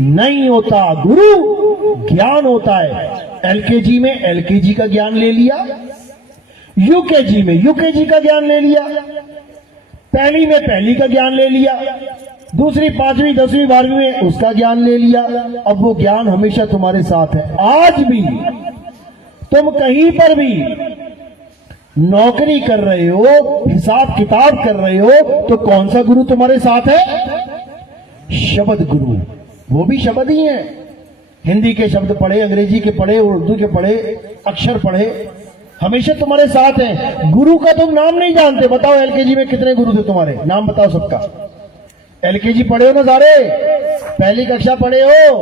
नहीं होता, गुरु ज्ञान होता है। एलकेजी में एलकेजी का ज्ञान ले लिया, यूकेजी में यूकेजी का ज्ञान ले लिया, पहली में पहली का ज्ञान ले लिया, दूसरी 5वीं 10वीं 12वीं में उसका ज्ञान ले लिया। अब वो ज्ञान हमेशा तुम्हारे साथ है। आज भी तुम कहीं पर भी नौकरी कर रहे हो, हिसाब किताब कर रहे हो, तो कौन सा गुरु तुम्हारे साथ है? शब्द गुरु। वो भी शब्द ही है। हिंदी के शब्द पढ़े, अंग्रेजी के पढ़े, उर्दू के पढ़े, अक्षर पढ़े, हमेशा तुम्हारे साथ है। गुरु का तुम नाम नहीं जानते। बताओ एलकेजी में कितने गुरु थे तुम्हारे? नाम बताओ सबका। एलकेजी पढ़े हो ना सारे? पहली कक्षा पढ़े हो?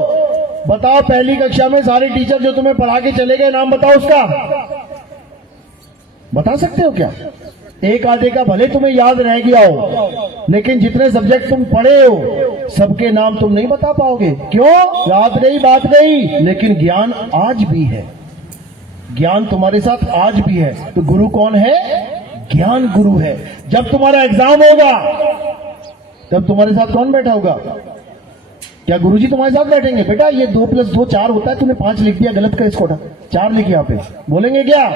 बताओ पहली कक्षा में सारे टीचर जो तुम्हें पढ़ा के चले गए, नाम बताओ उसका। बता सकते हो क्या? एक आधे का भले तुम्हें याद रह गया हो, लेकिन जितने सब्जेक्ट तुम पढ़े हो सबके नाम तुम नहीं बता पाओगे। क्यों? याद नहीं, बात नहीं। लेकिन ज्ञान आज भी है, ज्ञान तुम्हारे साथ आज भी है। तो गुरु कौन है? ज्ञान गुरु है। जब तुम्हारा एग्जाम होगा तब तुम्हारे साथ कौन बैठा होगा? क्या गुरुजी तुम्हारे साथ बैठेंगे? बेटा ये 2 + 2 4 होता है, तूने 5 लिख दिया, गलत कर इसको, 4 लिख यहाँ पे। बोलेंगे क्या?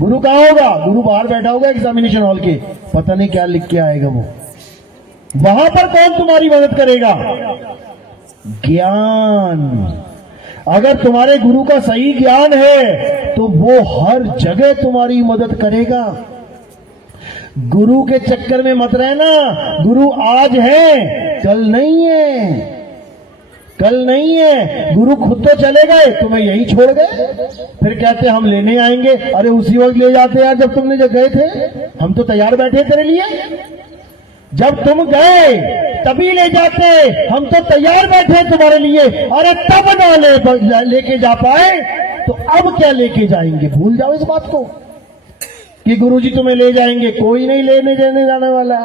गुरु कहाँ होगा? गुरु बाहर बैठा होगा एग्जामिनेशन हॉल के, पता नहीं क्या लिख के आएगा वो। वहां पर कौन तुम्हारी मदद करेगा? ज्ञान। अगर तुम्हारे गुरु का सही ज्ञान है तो वो हर जगह तुम्हारी मदद करेगा। गुरु के चक्कर में मत रहना। गुरु आज है, कल नहीं है, कल नहीं है। गुरु खुद तो चले गए, तुम्हें यही छोड़ गए, फिर कहते हम लेने आएंगे। अरे उसी वक्त ले जाते यार जब तुमने जब गए थे, हम तो तैयार बैठे तेरे लिए। जब तुम गए तभी ले जाते, हम तो तैयार बैठे तुम्हारे लिए। अरे तब ना लेके जा पाए तो अब क्या लेके जाएंगे? भूल जाओ इस बात को कि गुरुजी तुम्हें ले जाएंगे। कोई नहीं लेने देने जाने वाला,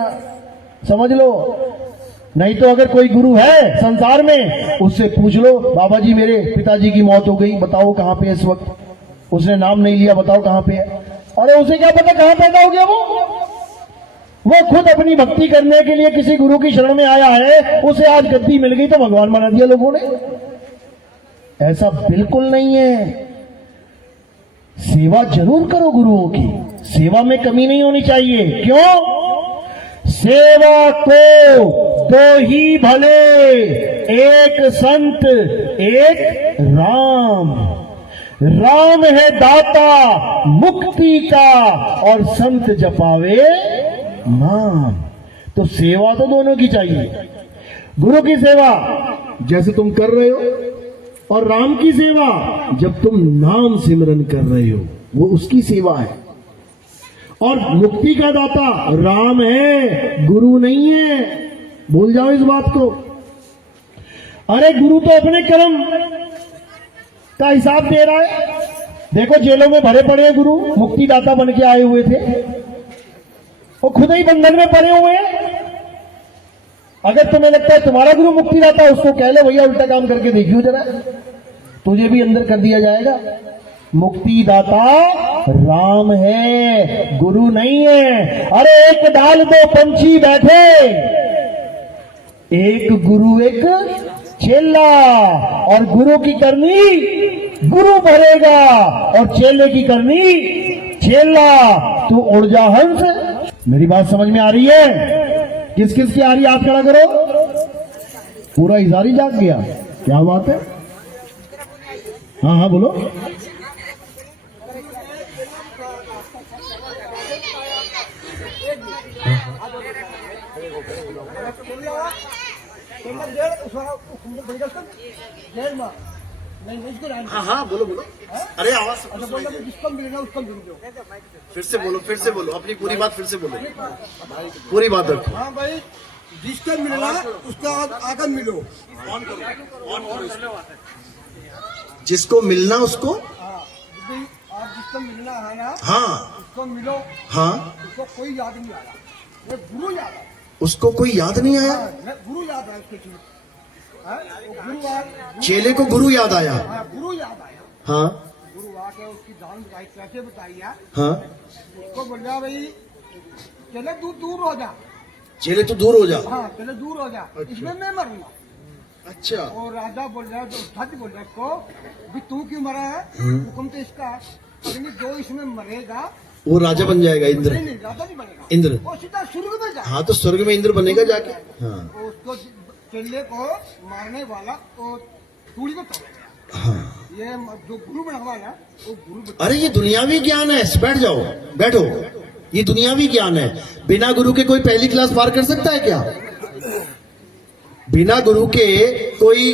समझ लो। नहीं तो अगर कोई गुरु है संसार में, उससे पूछ लो, बाबा जी मेरे पिताजी की मौत हो गई, बताओ कहां पे है इस वक्त? उसने नाम नहीं लिया, बताओ कहां पे है? अरे उसे क्या पता कहां पैदा हो गया वो खुद अपनी भक्ति करने के लिए किसी गुरु की शरण में आया है, उसे आज गद्दी मिल गई तो भगवान बना दिया लोगों ने। ऐसा बिल्कुल नहीं है। सेवा जरूर करो गुरुओं की, सेवा में कमी नहीं होनी चाहिए। क्यों? सेवा को 2 ही भले, एक संत एक राम। राम है दाता मुक्ति का और संत जपावे नाम। तो सेवा तो दोनों की चाहिए। गुरु की सेवा जैसे तुम कर रहे हो, और राम की सेवा जब तुम नाम सिमरन कर रहे हो, वो उसकी सेवा है। और मुक्ति का दाता राम है, गुरु नहीं है। भूल जाओ इस बात को। अरे गुरु तो अपने कर्म का हिसाब दे रहा है। देखो जेलों में भरे पड़े हैं गुरु, मुक्तिदाता बन के आए हुए थे, वो खुद ही बंधन में पड़े हुए हैं। अगर तुम्हें लगता है तुम्हारा गुरु मुक्तिदाता, उसको कह लो भैया उल्टा काम करके देखियो जरा, तुझे भी अंदर कर दिया जाएगा। मुक्तिदाता राम है, गुरु नहीं है। अरे एक डाल 2 पंछी बैठे, एक गुरु एक चेला, और गुरु की करनी गुरु भरेगा और चेले की करनी चेला। तू उड़ जा हंस। मेरी बात समझ में आ रही है? किस किस की आ रही है? हाथ खड़ा करो। पूरा इजारी जाग गया, क्या बात है? हाँ हाँ बोलो। हाँ हाँ बोलो बोलो। अरे आवाज जिसको मिलेगा उसको मिल दो। फिर से बोलो अपनी पूरी बात, फिर से बोलो, पूरी बात रखो। हाँ भाई, जिसको मिलेगा उसको आकर मिलो। जिसको मिलना उसको, आप जिसको मिलना है ना, हाँ उसको मिलो। हाँ, उसको कोई याद नहीं आया, वो गुरु याद आया। उसको कोई याद नहीं आया। गुरु याद आया उसके चीज। चेले को गुरु याद आया। गुरु याद आया। हाँ गुरु आके उसकी जान बताई, कैसे बताई है? हाँ, उसको बोल रहा भाई चले तू दूर हो जा। चेले तो दूर हो जा। हाँ चले दूर हो जा, इसमें मैं मरूंगा। अच्छा और राजा बोल रहा है, तो उस्ताद बोल रहा है इसको भी तू क्यों मरा है, हुक्म तो इसका है। अग्नि जो इसमें मरेगा वो राजा बन जाएगा इंद्र। नहीं नहीं, राजा नहीं बनेगा, इंद्र। वो सीधा स्वर्ग में जाएगा। हाँ तो स्वर्ग में इंद्र बनेगा जाके। हाँ वो उसको चेले को मारने वाला वो चूड़ी को तोड़ेगा। हाँ। ये जो गुरु बना हुआ है वो गुरु अरे ये दुनियावी ज्ञान है, बैठ जाओ, बैठो। ये दुनियावी ज्ञान है। बिना गुरु के कोई पहली क्लास पार कर सकता है क्या? बिना गुरु के कोई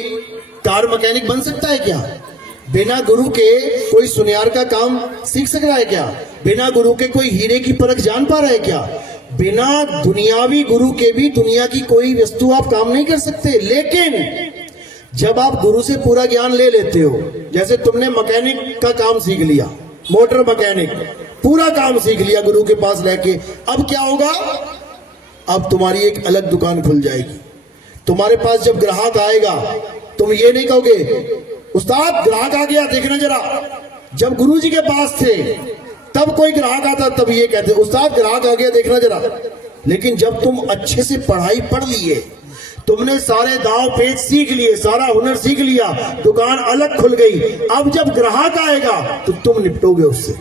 कार मैकेनिक बन सकता है क्या? बिना गुरु के कोई सुनियार का काम सीख सक रहा है क्या? बिना गुरु के कोई हीरे की परख जान पा रहा है क्या? बिना दुनियावी गुरु के भी दुनिया की कोई वस्तु आप काम नहीं कर सकते। लेकिन जब आप गुरु से पूरा ज्ञान ले लेते हो, जैसे तुमने मैकेनिक का काम सीख लिया, मोटर मैकेनिक पूरा काम सीख लिया गुरु के पास लेके, अब क्या होगा? अब तुम्हारी एक अलग दुकान खुल जाएगी। तुम्हारे पास जब ग्राहक आएगा, तुम ये नहीं कहोगे उस्ताद ग्राहक आ गया देखना जरा। जब गुरु जी के पास थे तब कोई ग्राहक आता तब ये कहते उस्ताद ग्राहक आ गया देखना जरा। लेकिन जब तुम अच्छे से पढ़ाई पढ़ लिए, तुमने सारे दाव पेच सीख लिए, सारा हुनर सीख लिया, दुकान अलग खुल गई, अब जब ग्राहक आएगा तो तुम निपटोगे उससे।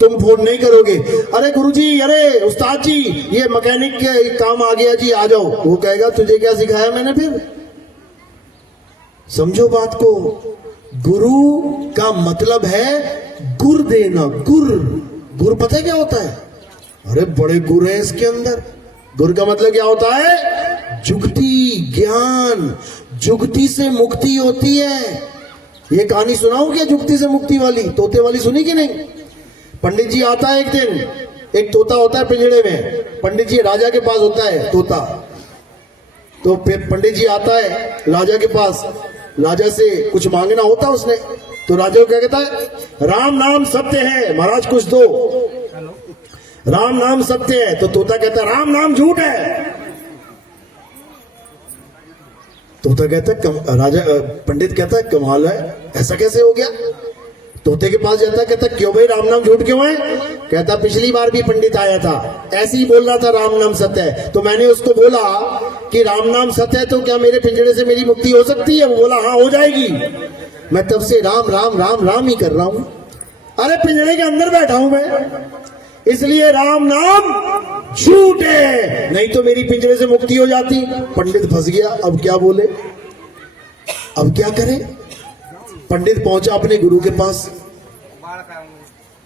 तुम फोन नहीं करोगे, अरे गुरुजी, अरे उस्ताद जी ये मैकेनिक के काम आ गया जी आ जाओ। वो कहेगा तुझे क्या सिखाया मैंने फिर? समझो बात को। गुरु का मतलब है गुर देना। गुर पता है क्या होता है? अरे बड़े गुर है इसके अंदर। गुर का मतलब क्या होता है? जुगती, ज्ञान। जुगती से मुक्ति होती है। ये कहानी सुनाऊं क्या जुगती से मुक्ति वाली, तोते वाली? सुनी कि नहीं? पंडित जी आता है एक दिन, एक तोता होता है पिंजड़े में। पंडित जी राजा के पास होता है तोता, तो पंडित जी आता है राजा के पास, राजा से कुछ मांगना होता उसने, तो राजा को क्या कहता है? राम नाम सत्य है महाराज कुछ दो। राम नाम सत्य है, तो तोता कहता है राम नाम झूठ है। तोता कहता है राजा पंडित कहता है कमाल है, ऐसा कैसे हो गया? तोते के पास जाता है, कहता क्यों भाई राम नाम झूठ क्यों है? कहता पिछली बार भी पंडित आया था, ऐसे ही बोल रहा था राम नाम सत्य है, तो मैंने उसको बोला कि राम नाम सत्य है तो क्या मेरे पिंजड़े से मेरी मुक्ति हो सकती है? वो बोला हाँ हो जाएगी। मैं तब से राम राम राम राम ही कर रहा हूं। अरे पिंजड़े के अंदर बैठा हूं मैं, इसलिए राम नाम झूठ है, नहीं तो मेरी पिंजड़े से मुक्ति हो जाती। पंडित फंस गया, अब क्या बोले, अब क्या करे? पंडित पहुंचा अपने गुरु के पास,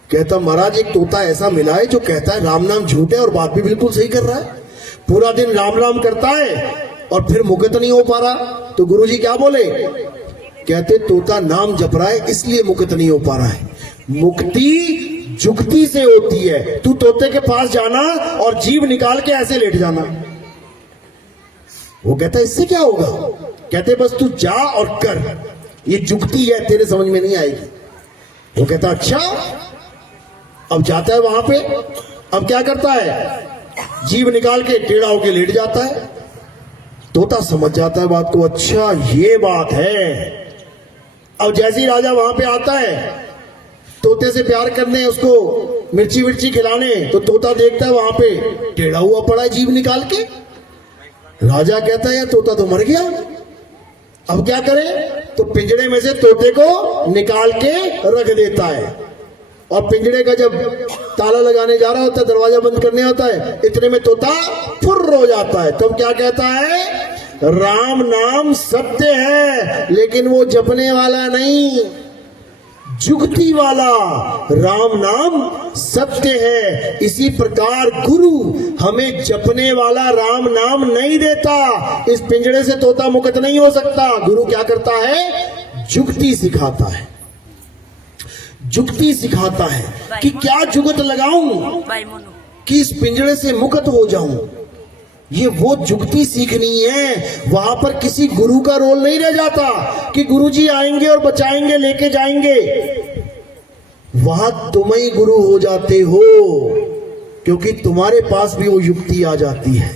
कहता महाराज एक तोता ऐसा मिला है जो कहता है राम नाम झूठ है और बात भी बिल्कुल सही कर रहा है, पूरा दिन राम राम करता है और फिर मुक्त नहीं हो पा रहा। तो गुरुजी क्या बोले? कहते तोता नाम जप रहा है इसलिए मुक्त नहीं हो पा रहा है। मुक्ति जुगती से होती है। तू तोते के पास जाना और जीभ निकाल के ऐसे लेट जाना। वो कहता इससे क्या होगा? कहते बस तू जा और कर, ये जुगती है, तेरे समझ में नहीं आएगी। वो कहता अच्छा। अब जाता है वहां पे, अब क्या करता है? जीभ निकाल के टेढ़ा होके लेट जाता है। तोता समझ जाता है बात को, अच्छा ये बात है। अब जैसे ही राजा वहां पे आता है तोते से प्यार करने, उसको मिर्ची विर्ची खिलाने, तो तोता देखता है वहां पे टेढ़ा हुआ पड़ा है जीभ निकाल के। राजा कहता है यार तोता तो मर गया, अब क्या करे? तो पिंजड़े में से तोते को निकाल के रख देता है और पिंजड़े का जब ताला लगाने जा रहा होता है, दरवाजा बंद करने होता है, इतने में तोता फुर्र हो जाता है। तब क्या कहता है? राम नाम सत्य है लेकिन वो जपने वाला नहीं, जुगती वाला राम नाम सत्य है। इसी प्रकार गुरु हमें जपने वाला राम नाम नहीं देता। इस पिंजड़े से तोता मुक्त नहीं हो सकता। गुरु क्या करता है? जुगती सिखाता है। जुगती सिखाता है कि क्या जुगत लगाऊं कि इस पिंजड़े से मुक्त हो जाऊं। ये वो जुगती सीखनी है। वहां पर किसी गुरु का रोल नहीं रह जाता कि गुरुजी आएंगे और बचाएंगे, लेके जाएंगे। वहां तुम ही गुरु हो जाते हो क्योंकि तुम्हारे पास भी वो युक्ति आ जाती है।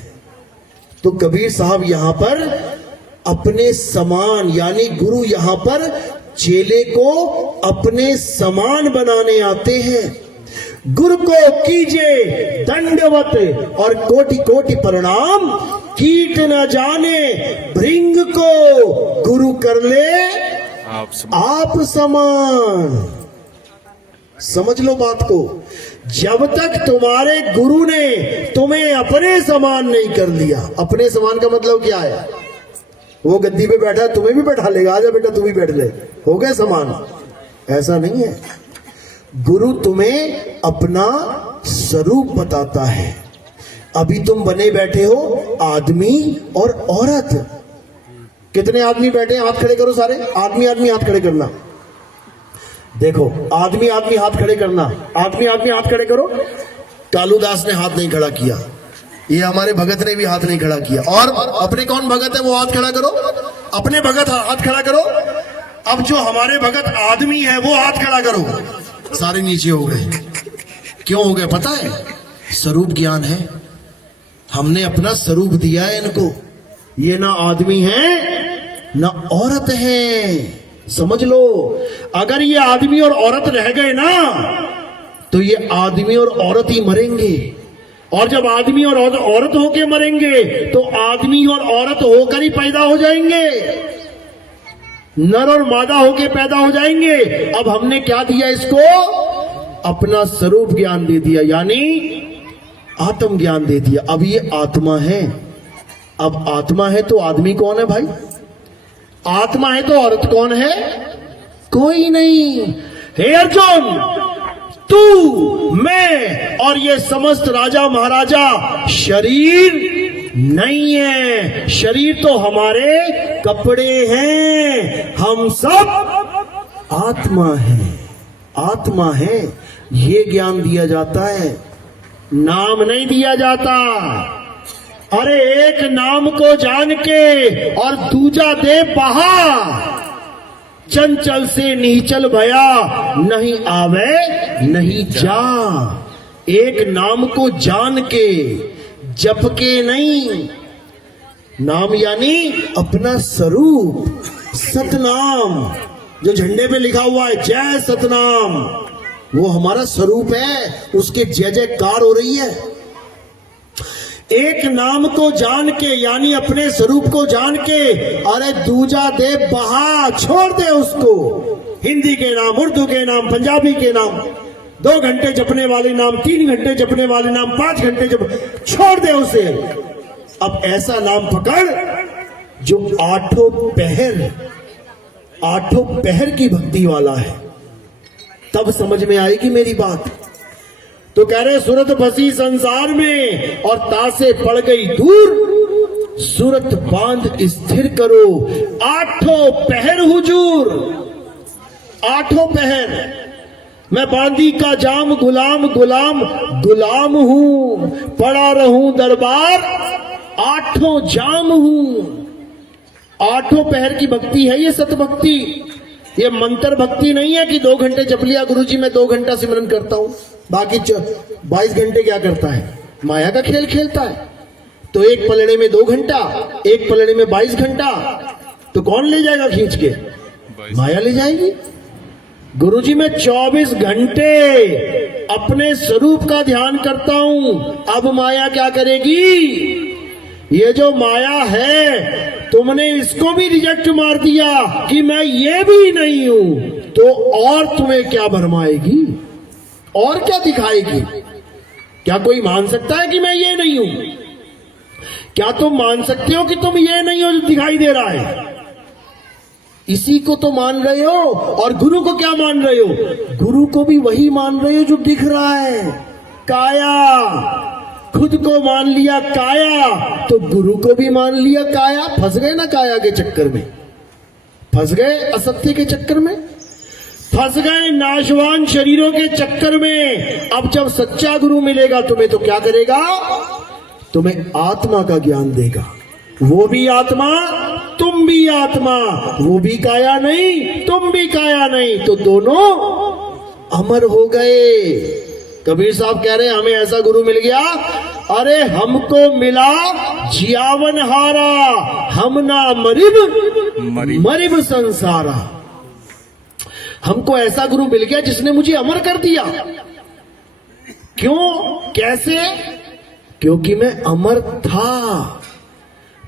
तो कबीर साहब यहां पर अपने समान, यानी गुरु यहां पर चेले को अपने समान बनाने आते हैं। गुरु को कीजिए दंडवत और कोटि कोटि प्रणाम, कीट न जाने भृंग को गुरु कर ले आप समान। समझ लो बात को, जब तक तुम्हारे गुरु ने तुम्हें अपने समान नहीं कर लिया। अपने समान का मतलब क्या है? वो गद्दी पे बैठा तुम्हें भी बैठा लेगा, आजा बेटा तू भी बैठ ले, हो गए समान। ऐसा नहीं है। गुरु तुम्हें अपना स्वरूप बताता है। अभी तुम बने बैठे हो आदमी और औरत। कितने आदमी बैठे हैं? हाथ खड़े करो सारे। आदमी आदमी हाथ खड़े करना। देखो, आदमी आदमी हाथ खड़े करना। आदमी आदमी हाथ खड़े करो। कालूदास ने हाथ नहीं खड़ा किया, ये हमारे भगत ने भी हाथ नहीं खड़ा किया। और अपने कौन भगत है वो हाथ खड़ा करो। अपने भगत हाथ खड़ा करो। अब जो हमारे भगत आदमी है वो हाथ खड़ा करो। सारे नीचे हो गए। क्यों हो गए पता है? स्वरूप ज्ञान है। हमने अपना स्वरूप दिया है इनको। ये ना आदमी है ना औरत है। समझ लो, अगर ये आदमी और औरत रह गए ना तो ये आदमी और औरत ही मरेंगे। और जब आदमी और औरत होके मरेंगे तो आदमी और औरत होकर ही पैदा हो जाएंगे। नर और मादा होके पैदा हो जाएंगे। अब हमने क्या दिया इसको? अपना स्वरूप ज्ञान दे दिया, यानी आत्म ज्ञान दे दिया। अब ये आत्मा है। अब आत्मा है तो आदमी कौन है भाई? आत्मा है तो औरत कौन है? कोई नहीं। हे अर्जुन, तू, मैं और ये समस्त राजा महाराजा शरीर नहीं है। शरीर तो हमारे कपड़े हैं। हम सब आत्मा है। आत्मा है, ये ज्ञान दिया जाता है, नाम नहीं दिया जाता। अरे एक नाम को जान के और दूजा दे बहा, चंचल से निचल भया नहीं आवे नहीं जा। एक नाम को जान के, जप के नहीं। नाम यानी अपना स्वरूप, सतनाम, जो झंडे पे लिखा हुआ है जय सतनाम, वो हमारा स्वरूप है। उसके जय जयकार हो रही है। एक नाम को जान के यानी अपने स्वरूप को जान के, अरे दूजा दे बहा, छोड़ दे उसको। हिंदी के नाम, उर्दू के नाम, पंजाबी के नाम, 2 घंटे जपने वाले नाम, 3 घंटे जपने वाले नाम, 5 घंटे जप, छोड़ दे उसे। अब ऐसा नाम पकड़ जो 8 पहर की भक्ति वाला है, तब समझ में आएगी मेरी बात। तो कह रहे सूरत बसी संसार में और तासे पड़ गई दूर, सूरत बांध स्थिर करो 8 पहर हुजूर। 8 पहर मैं बांदी का जाम, गुलाम गुलाम गुलाम हूं, पड़ा रहूं दरबार 8 जाम हूं। 8 पहर की भक्ति है ये, सत भक्ति। ये मंत्र भक्ति नहीं है कि 2 घंटे जप लिया गुरुजी मैं 2 घंटा सिमरन करता हूं, बाकी 22 घंटे क्या करता है? माया का खेल खेलता है। तो एक पलड़े में 2 घंटा, एक पलड़े में 22 घंटा, तो कौन ले जाएगा खींच के? माया ले जाएगी। गुरुजी मैं 24 घंटे अपने स्वरूप का ध्यान करता हूं, अब माया क्या करेगी? ये जो माया है तुमने इसको भी रिजेक्ट मार दिया कि मैं ये भी नहीं हूं, तो और तुम्हें क्या भरमाएगी और क्या दिखाएगी? क्या कोई मान सकता है कि मैं ये नहीं हूं? क्या तुम मान सकते हो कि तुम ये नहीं हो जो दिखाई दे रहा है? इसी को तो मान रहे हो। और गुरु को क्या मान रहे हो? गुरु को भी वही मान रहे हो जो दिख रहा है, काया। खुद को मान लिया काया तो गुरु को भी मान लिया काया। फंस गए ना काया के चक्कर में, फंस गए असत्य के चक्कर में, फंस गए नाशवान शरीरों के चक्कर में। अब जब सच्चा गुरु मिलेगा तुम्हें तो क्या करेगा? तुम्हें आत्मा का ज्ञान देगा। वो भी आत्मा, तुम भी आत्मा। वो भी काया नहीं, तुम भी काया नहीं, तो दोनों अमर हो गए। कबीर साहब कह रहे हैं हमें ऐसा गुरु मिल गया, अरे हमको मिला जियावन हारा, हम ना मरिब संसारा। हमको ऐसा गुरु मिल गया जिसने मुझे अमर कर दिया। क्यों? कैसे? क्योंकि मैं अमर था।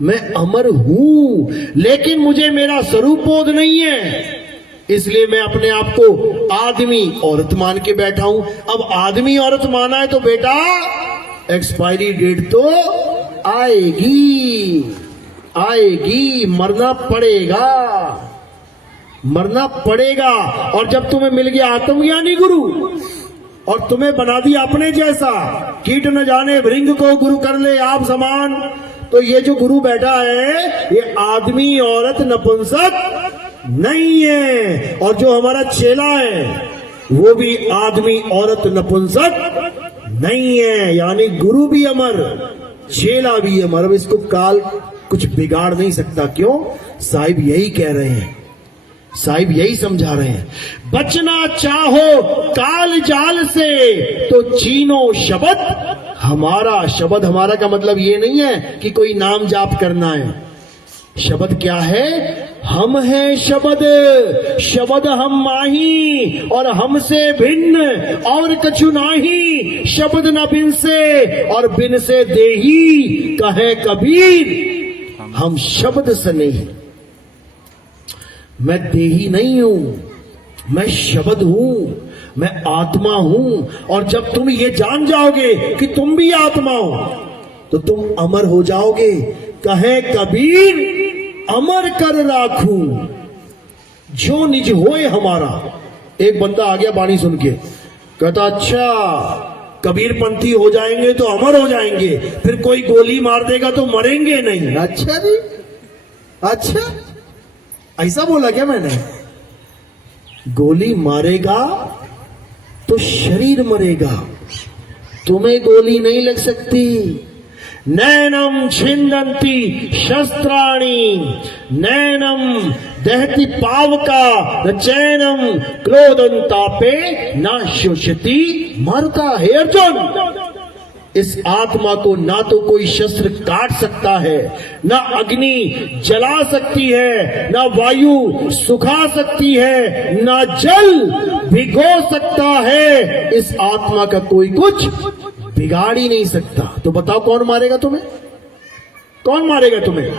मैं अमर हूं, लेकिन मुझे मेरा स्वरूप बोध नहीं है, इसलिए मैं अपने आप को आदमी औरत मान के बैठा हूं। अब आदमी औरत माना है तो बेटा एक्सपायरी डेट तो आएगी, आएगी, मरना पड़ेगा, मरना पड़ेगा। और जब तुम्हें मिल गया आत्मज्ञानी गुरु और तुम्हें बना दिया अपने जैसा, कीट न जाने भृंग को गुरु कर ले आप समान, तो ये जो गुरु बैठा है ये आदमी औरत नपुंसक नहीं है, और जो हमारा चेला है वो भी आदमी औरत नपुंसक नहीं है, यानी गुरु भी अमर, चेला भी अमर। अब इसको काल कुछ बिगाड़ नहीं सकता। क्यों? साहिब यही कह रहे हैं, साहिब यही समझा रहे हैं, बचना चाहो काल जाल से तो चीनो शब्द हमारा। शब्द हमारा का मतलब ये नहीं है कि कोई नाम जाप करना है। शब्द क्या है? हम हैं शब्द, शब्द हम माही, और हमसे भिन्न और कछु नाही। शब्द न बिन से और बिन से देही, कहे कबीर हम शब्द से नहीं। मैं देही नहीं हूं, मैं शब्द हूं, मैं आत्मा हूं। और जब तुम ये जान जाओगे कि तुम भी आत्मा हो तो तुम अमर हो जाओगे। कहे कबीर अमर कर राखू जो निज होए हमारा। एक बंदा आ गया बाणी सुन के, कहता अच्छा कबीर पंथी हो जाएंगे तो अमर हो जाएंगे, फिर कोई गोली मार देगा तो मरेंगे नहीं। अच्छा जी, अच्छा ऐसा बोला क्या मैंने? गोली मारेगा तो शरीर मरेगा, तुम्हें गोली नहीं लग सकती। नैनम छिंदंती शस्त्राणी, नैनम दहती पावका, न चैनम क्रोधंतापे न शोषति मरता है। अर्जुन, इस आत्मा को ना तो कोई शस्त्र काट सकता है, ना अग्नि जला सकती है, ना वायु सुखा सकती है, ना जल भिगो सकता है। इस आत्मा का कोई कुछ बिगाड़ ही नहीं सकता। तो बताओ कौन मारेगा तुम्हें? कौन मारेगा तुम्हें?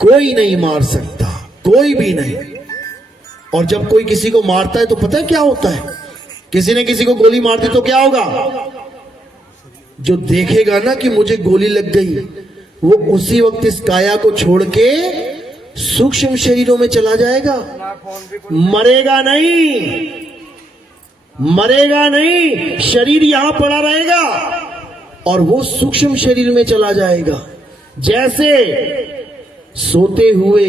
कोई नहीं मार सकता, कोई भी नहीं। और जब कोई किसी को मारता है तो पता है क्या होता है? किसी ने किसी को गोली मार दी तो क्या होगा? जो देखेगा ना कि मुझे गोली लग गई, वो उसी वक्त इस काया को छोड़ के सूक्ष्म शरीरों में चला जाएगा, मरेगा नहीं, मरेगा नहीं। शरीर यहां पड़ा रहेगा और वो सूक्ष्म शरीर में चला जाएगा। जैसे सोते हुए,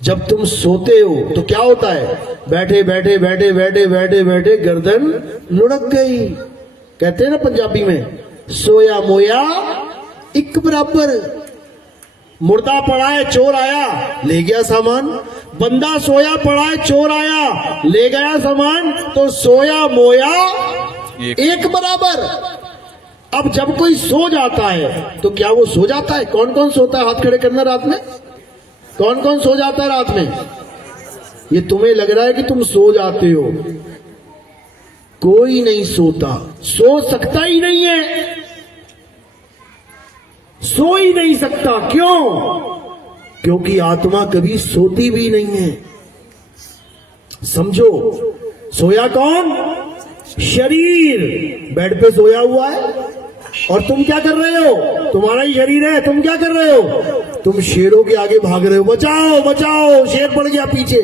जब तुम सोते हो तो क्या होता है? बैठे बैठे बैठे बैठे बैठे बैठे गर्दन लुढ़क गई। कहते हैं ना पंजाबी में, सोया मोया एक बराबर। मुर्दा पड़ा है, चोर आया ले गया सामान। बंदा सोया पड़ा है, चोर आया ले गया सामान। तो सोया मोया एक बराबर। अब जब कोई सो जाता है तो क्या वो सो जाता है? कौन कौन सोता है? हाथ खड़े करना। रात में कौन कौन सो जाता है? रात में ये तुम्हें लग रहा है कि तुम सो जाते हो, कोई नहीं सोता, सो सकता ही नहीं है, सो ही नहीं सकता। क्यों? क्योंकि आत्मा कभी सोती भी नहीं है। समझो, सोया कौन? शरीर बेड पे सोया हुआ है और तुम क्या कर रहे हो? तुम्हारा ही शरीर है, तुम क्या कर रहे हो? तुम शेरों के आगे भाग रहे हो, बचाओ बचाओ, शेर पड़ गया पीछे।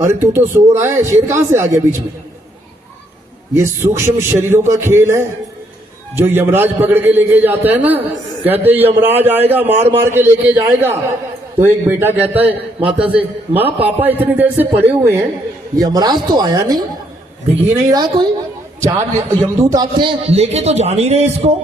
अरे तू तो सो रहा है, शेर कहां से आ गया बीच में? ये सूक्ष्म शरीरों का खेल है। जो यमराज पकड़ के लेके जाता है ना, कहते यमराज आएगा मार मार के लेके जाएगा। तो एक बेटा कहता है माता से, माँ पापा इतनी देर से पड़े हुए हैं, यमराज तो आया नहीं, दिख ही नहीं रहा कोई। 4 यमदूत आते हैं, लेके तो जा नहीं रहे इसको,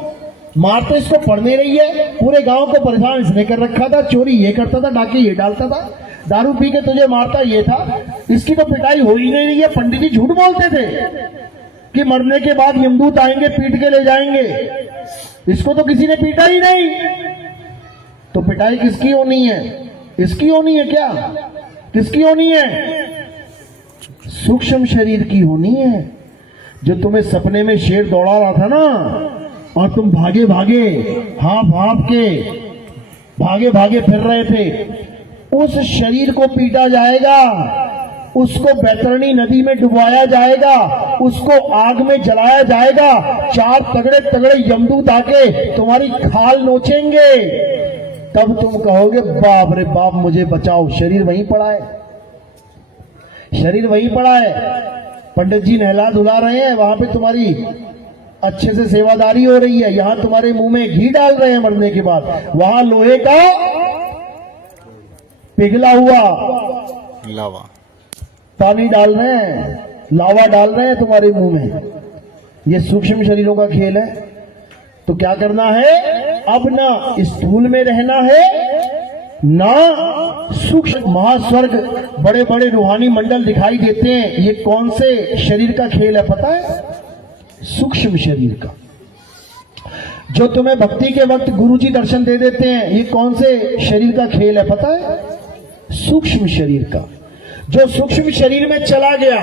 मार तो इसको पड़ने रही है। पूरे गांव को परेशान इसने कर रखा था, चोरी ये करता था, डाके ये डालता था, दारू पी के तुझे मारता ये था। इसकी तो पिटाई हो ही नहीं रही है। पंडित जी झूठ बोलते थे कि मरने के बाद यमदूत आएंगे पीट के ले जाएंगे। इसको तो किसी ने पीटा ही नहीं, तो पिटाई किसकी होनी है? इसकी होनी है क्या? किसकी होनी है? सूक्ष्म शरीर की होनी है। जो तुम्हें सपने में शेर दौड़ा रहा था ना, और तुम भागे भागे हाफ हाफ के भागे भागे फिर रहे थे, उस शरीर को पीटा जाएगा, उसको बैतरणी नदी में डुबाया जाएगा, उसको आग में जलाया जाएगा, 4 तगड़े तगड़े यमदूत आके तुम्हारी खाल नोचेंगे, तब तुम कहोगे बाप रे बाप मुझे बचाओ। शरीर वहीं पड़ा है, शरीर वहीं पड़ा है। पंडित जी नहला धुला रहे हैं, वहां पे तुम्हारी अच्छे से सेवादारी हो रही है, यहां तुम्हारे मुंह में घी डाल रहे हैं मरने के बाद, वहां लोहे का पिघला हुआ लावा पानी डाल रहे हैं, लावा डाल रहे हैं तुम्हारे मुंह में। ये सूक्ष्म शरीरों का खेल है। तो क्या करना है, अब ना स्थूल में रहना है ना सूक्ष्म। महास्वर्ग बड़े बड़े रूहानी मंडल दिखाई देते हैं, ये कौन से शरीर का खेल है पता है? सूक्ष्म शरीर का। जो तुम्हें भक्ति के वक्त गुरुजी दर्शन दे देते हैं, ये कौन से शरीर का खेल है पता है? सूक्ष्म शरीर का। जो सूक्ष्म शरीर में चला गया,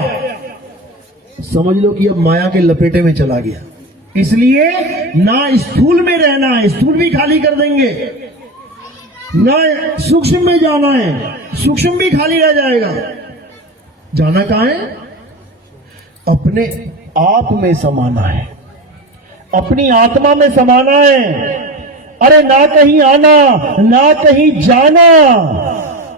समझ लो कि अब माया के लपेटे में चला गया। इसलिए ना स्थूल में रहना है, स्थूल भी खाली कर देंगे, ना सूक्ष्म में जाना है, सूक्ष्म भी खाली रह जाएगा। जाना कहां है? अपने आप में समाना है, अपनी आत्मा में समाना है। अरे ना कहीं आना ना कहीं जाना,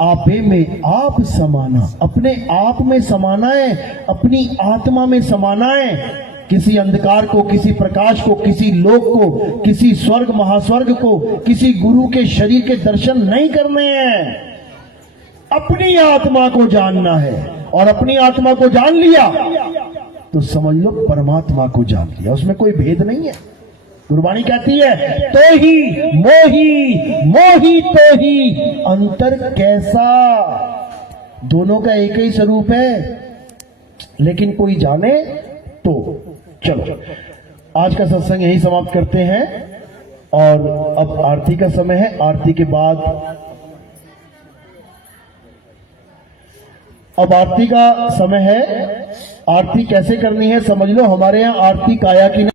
आपे में आप समाना, अपने आप में समाना है, अपनी आत्मा में समाना है। किसी अंधकार को, किसी प्रकाश को, किसी लोक को, किसी स्वर्ग महास्वर्ग को, किसी गुरु के शरीर के दर्शन नहीं करने हैं, अपनी आत्मा को जानना है। और अपनी आत्मा को जान लिया तो समझ लो परमात्मा को जान लिया, उसमें कोई भेद नहीं है। गुरबाणी कहती है तो ही मोही, मोही तो ही अंतर कैसा। दोनों का एक ही स्वरूप है, लेकिन कोई जाने तो। चलो आज का सत्संग यही समाप्त करते हैं, और अब आरती का समय है। आरती के बाद अब आरती का समय है। आरती कैसे करनी है समझ लो। हमारे यहाँ आरती काया की